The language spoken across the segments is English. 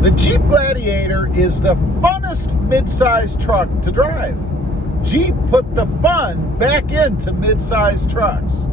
The Jeep Gladiator is the funnest midsize truck to drive. Jeep put the fun back into midsize trucks.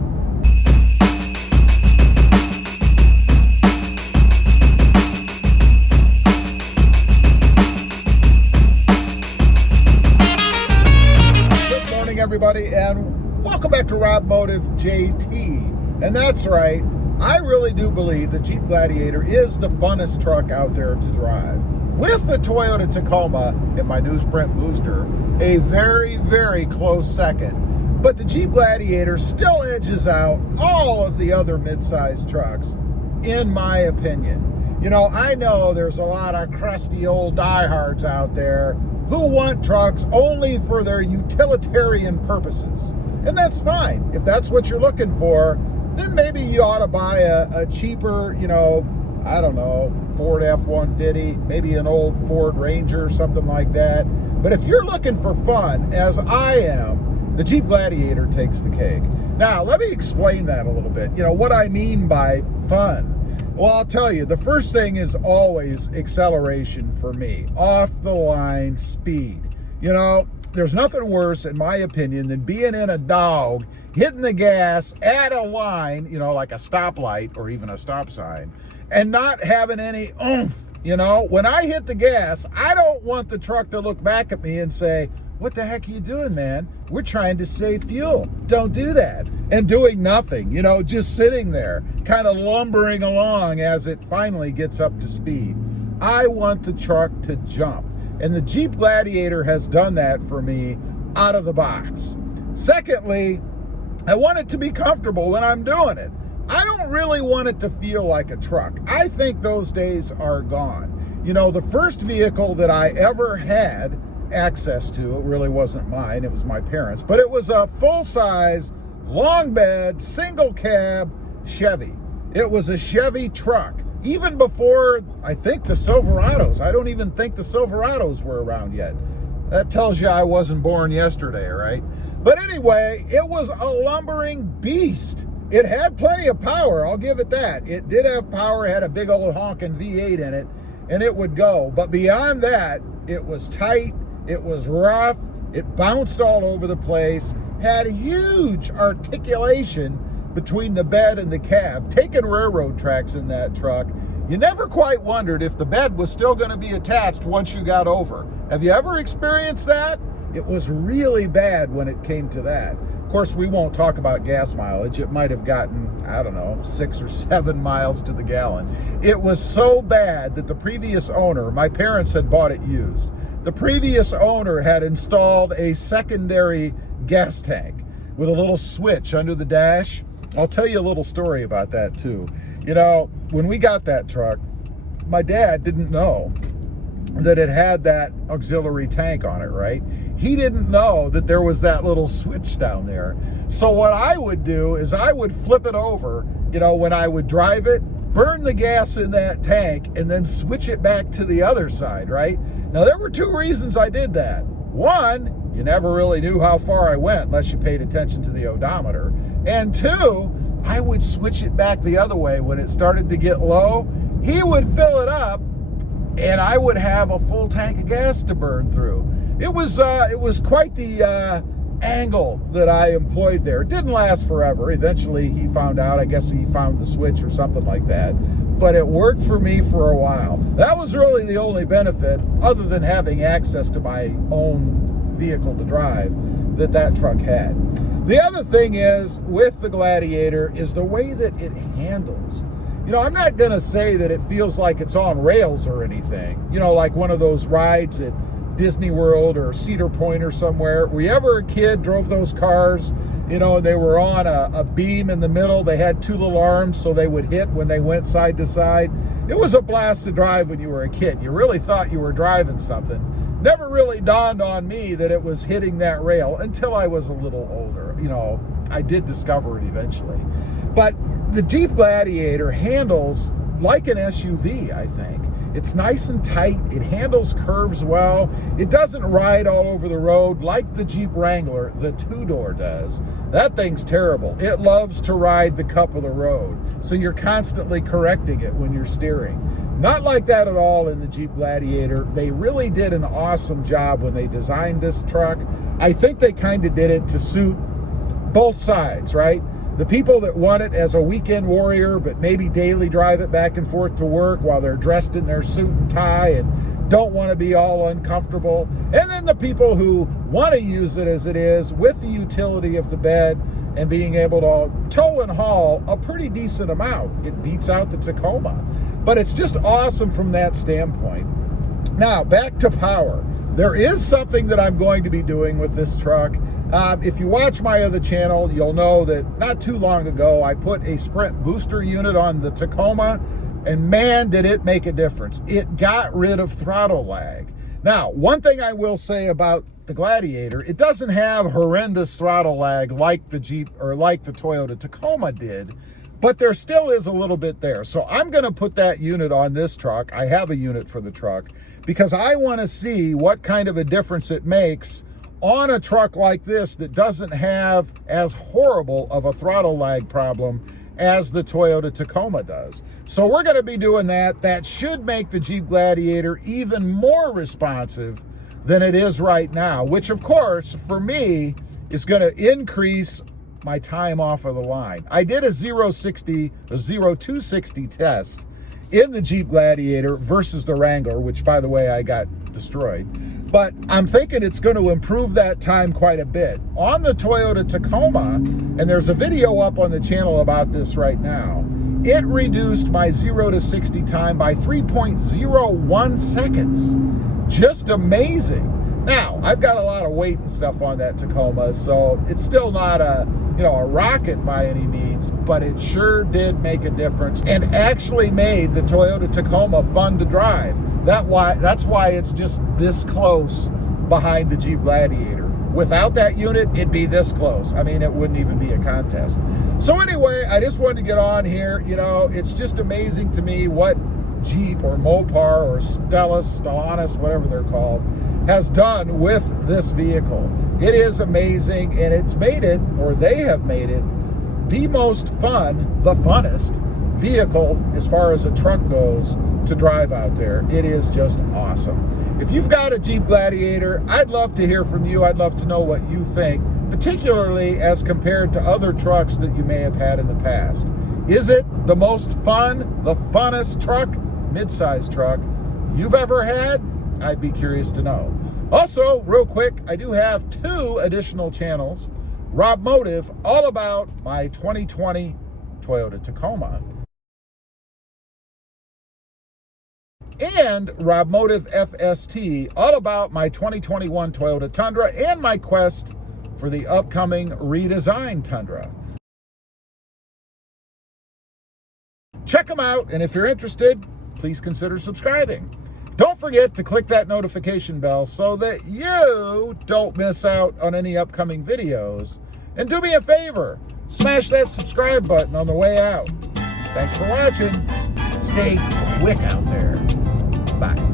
Good morning, everybody, and welcome back to Rob Motive JT. And that's right, I really do believe the Jeep Gladiator is the funnest truck out there to drive. With the Toyota Tacoma and my new Sprint Booster, a very, very close second. But the Jeep Gladiator still edges out all of the other midsize trucks, in my opinion. You know, I know there's a lot of crusty old diehards out there who want trucks only for their utilitarian purposes. And that's fine. If that's what you're looking for, then maybe you ought to buy a cheaper, I don't know, Ford F-150, maybe an old Ford Ranger or something like that. But if you're looking for fun, as I am, the Jeep Gladiator takes the cake. Now, let me explain that a little bit. What I mean by fun. Well, I'll tell you, the first thing is always acceleration for me. Off-the-line speed. There's nothing worse, in my opinion, than being in a dog, hitting the gas at a line, like a stoplight or even a stop sign, and not having any oomph. When I hit the gas, I don't want the truck to look back at me and say, "What the heck are you doing, man? We're trying to save fuel." Don't do that. And doing nothing, just sitting there, kind of lumbering along as it finally gets up to speed. I want the truck to jump. And the Jeep Gladiator has done that for me out of the box. Secondly, I want it to be comfortable when I'm doing it. I don't really want it to feel like a truck. I think those days are gone. The first vehicle that I ever had access to, it really wasn't mine, it was my parents', but it was a full-size, long bed, single cab Chevy. It was a Chevy truck. Even before, I think, the Silverados. I don't even think the Silverados were around yet. That tells you I wasn't born yesterday, right? But anyway, it was a lumbering beast. It had plenty of power, I'll give it that. It did have power, it had a big old honking V8 in it, and it would go. But beyond that, it was tight, it was rough, it bounced all over the place, had huge articulation between the bed and the cab. Taking railroad tracks in that truck, you never quite wondered if the bed was still going to be attached once you got over. Have you ever experienced that? It was really bad when it came to that. Of course, we won't talk about gas mileage. It might have gotten, 6 or 7 miles to the gallon. It was so bad that the previous owner, my parents had bought it used. The previous owner had installed a secondary gas tank with a little switch under the dash. I'll tell you a little story about that too. When we got that truck, my dad didn't know that it had that auxiliary tank on it, right? He didn't know that there was that little switch down there. So what I would do is I would flip it over, when I would drive it, burn the gas in that tank, and then switch it back to the other side, right? Now, there were two reasons I did that. One, you never really knew how far I went unless you paid attention to the odometer. And two, I would switch it back the other way when it started to get low. He would fill it up, and I would have a full tank of gas to burn through. It was quite the angle that I employed there. It didn't last forever. Eventually, he found out. I guess he found the switch or something like that. But it worked for me for a while. That was really the only benefit, other than having access to my own vehicle to drive, that truck had. The other thing is, with the Gladiator, is the way that it handles. I'm not going to say that it feels like it's on rails or anything, like one of those rides at Disney World or Cedar Point or somewhere. Were you ever a kid, drove those cars, and they were on a beam in the middle? They had two little arms so they would hit when they went side to side. It was a blast to drive when you were a kid. You really thought you were driving something. Never really dawned on me that it was hitting that rail until I was a little older. I did discover it eventually. But the Jeep Gladiator handles like an SUV, I think. It's nice and tight. It handles curves well. It doesn't ride all over the road like the Jeep Wrangler, the two-door, does. That thing's terrible. It loves to ride the cup of the road. So you're constantly correcting it when you're steering. Not like that at all in the Jeep Gladiator. They really did an awesome job when they designed this truck. I think they kind of did it to suit both sides, right? The people that want it as a weekend warrior, but maybe daily drive it back and forth to work while they're dressed in their suit and tie and don't want to be all uncomfortable. And then the people who want to use it as it is with the utility of the bed and being able to tow and haul a pretty decent amount. It beats out the Tacoma. But it's just awesome from that standpoint. Now, back to power. There is something that I'm going to be doing with this truck. If you watch my other channel, you'll know that not too long ago, I put a Sprint booster unit on the Tacoma, and man, did it make a difference. It got rid of throttle lag. Now, one thing I will say about the Gladiator, it doesn't have horrendous throttle lag like the Jeep or like the Toyota Tacoma did, but there still is a little bit there. So I'm going to put that unit on this truck. I have a unit for the truck because I want to see what kind of a difference it makes on a truck like this that doesn't have as horrible of a throttle lag problem as the Toyota Tacoma does. So we're going to be doing that. That should make the Jeep Gladiator even more responsive than it is right now, which of course for me is going to increase my time off of the line. I did a 0-260 test in the Jeep Gladiator versus the Wrangler, which by the way I got destroyed, but I'm thinking it's going to improve that time quite a bit. On the Toyota Tacoma, and there's a video up on the channel about this right now, it reduced my 0-60 time by 3.01 seconds. Just amazing. Now, I've got a lot of weight and stuff on that Tacoma, so it's still not a rocket by any means, but it sure did make a difference and actually made the Toyota Tacoma fun to drive. That's why it's just this close behind the Jeep Gladiator. Without that unit, it'd be this close. I mean, it wouldn't even be a contest. So anyway, I just wanted to get on here. It's just amazing to me what Jeep or Mopar or Stellantis, whatever they're called, has done with this vehicle. It is amazing, and it's made it, or they have made it, the most fun, the funnest vehicle as far as a truck goes to drive out there. It is just awesome. If you've got a Jeep Gladiator, I'd love to hear from you. I'd love to know what you think, particularly as compared to other trucks that you may have had in the past. Is it the most fun, the funnest truck, mid-size truck you've ever had? I'd be curious to know. Also, real quick, I do have 2 additional channels. Rob Motive, all about my 2020 Toyota Tacoma. And Rob Motive FST, all about my 2021 Toyota Tundra and my quest for the upcoming redesigned Tundra. Check them out, and if you're interested, please consider subscribing. Don't forget to click that notification bell so that you don't miss out on any upcoming videos. And do me a favor, smash that subscribe button on the way out. Thanks for watching. Stay quick out there. Bye.